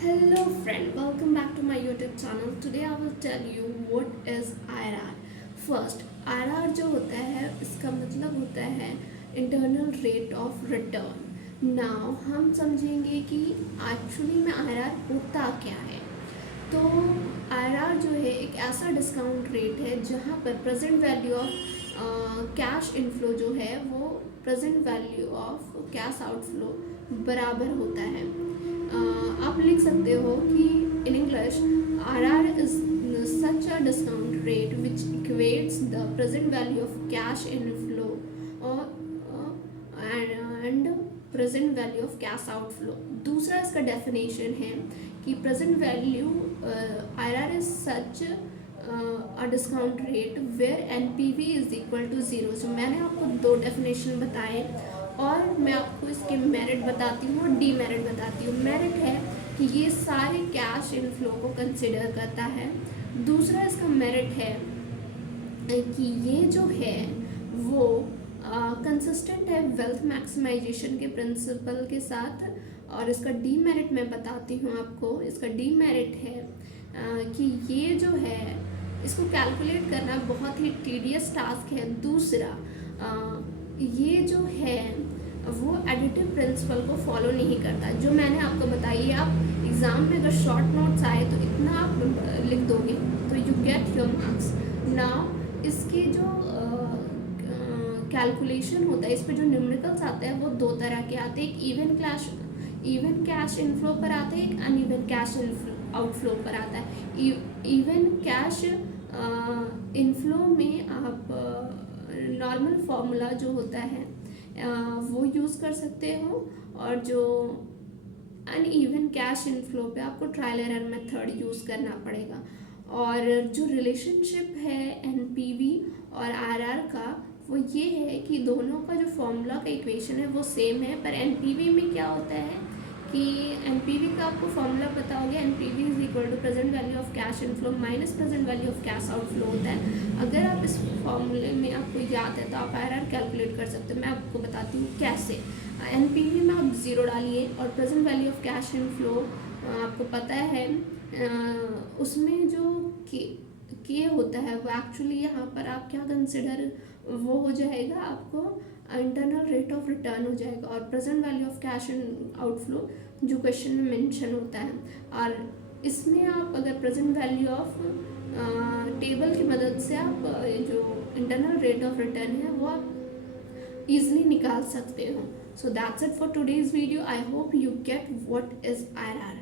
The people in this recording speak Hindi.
Hello friend, welcome back to my YouTube channel. Today I will tell you what is IRR. First, IRR जो होता है इसका मतलब होता है internal rate of return. Now हम समझेंगे कि एक्चुअली में IRR होता क्या है. तो IRR जो है एक ऐसा डिस्काउंट रेट है जहाँ पर present value of cash inflow जो है वो present value of cash outflow बराबर होता है. आप लिख सकते हो कि in English IRR is such a discount rate which equates the present value of cash inflow and present value of cash outflow. दूसरा इसका डेफिनेशन है कि present value IRR is such a discount rate where NPV is equal to zero. So मैंने आपको दो डेफिनेशन बताए और मैं आपको इसके मेरिट बताती हूँ और डीमेरिट बताती हूँ. मेरिट है कि ये सारे कैश इनफ्लो को कंसिडर करता है. दूसरा इसका मेरिट है कि ये जो है वो कंसिस्टेंट है वेल्थ मैक्सिमाइजेशन के प्रिंसिपल के साथ. और इसका डीमेरिट मैं बताती हूँ आपको. इसका डीमेरिट है कि ये जो है इसको कैलकुलेट करना बहुत ही टीडियस टास्क है. दूसरा ये जो है वो एडिटिव प्रिंसिपल को फॉलो नहीं करता. जो मैंने आपको बताई है, आप एग्ज़ाम में अगर शॉर्ट नोट्स आए तो इतना आप लिख दोगे तो you get your marks. Now इसके जो कैलकुलेशन होता है, इस पर जो न्यूमेरिकल्स आते हैं वो दो तरह के आते हैं. एक इवन कैश इनफ्लो पर आता है, एक अनइवन कैश आउटफ्लो पर आता है. इवन कैश इनफ्लो में आप नॉर्मल फार्मूला जो होता है वो यूज़ कर सकते हो, और जो अनइवन कैश इनफ्लो पे आपको ट्रायल एरर मेथड यूज़ करना पड़ेगा. और जो रिलेशनशिप है NPV और IRR का वो ये है कि दोनों का जो फॉर्मूला का इक्वेशन है वो सेम है. पर NPV में क्या होता है कि NPV का आपको फॉर्मूला पता होगा. NPV is equal to present value of cash inflow minus present value of cash outflow होता है. अगर आप इस फॉर्मूले में आपको याद है तो आप IRR कैलकुलेट कर सकते हो. मैं आपको बताती हूँ कैसे. NPV में आप ज़ीरो डालिए और present value of cash inflow आपको पता है उसमें जो के होता है वो एक्चुअली यहाँ पर आप क्या कंसिडर वो हो जाएगा, आपको इंटरनल रेट ऑफ रिटर्न हो जाएगा. और present value of cash outflow जो क्वेश्चन में मेंशन होता है. और इसमें आप अगर प्रेजेंट वैल्यू ऑफ टेबल की मदद से आप जो इंटरनल रेट ऑफ रिटर्न है वो आप इजीली निकाल सकते हो. So that's it for today's video. I hope you get what is IRR.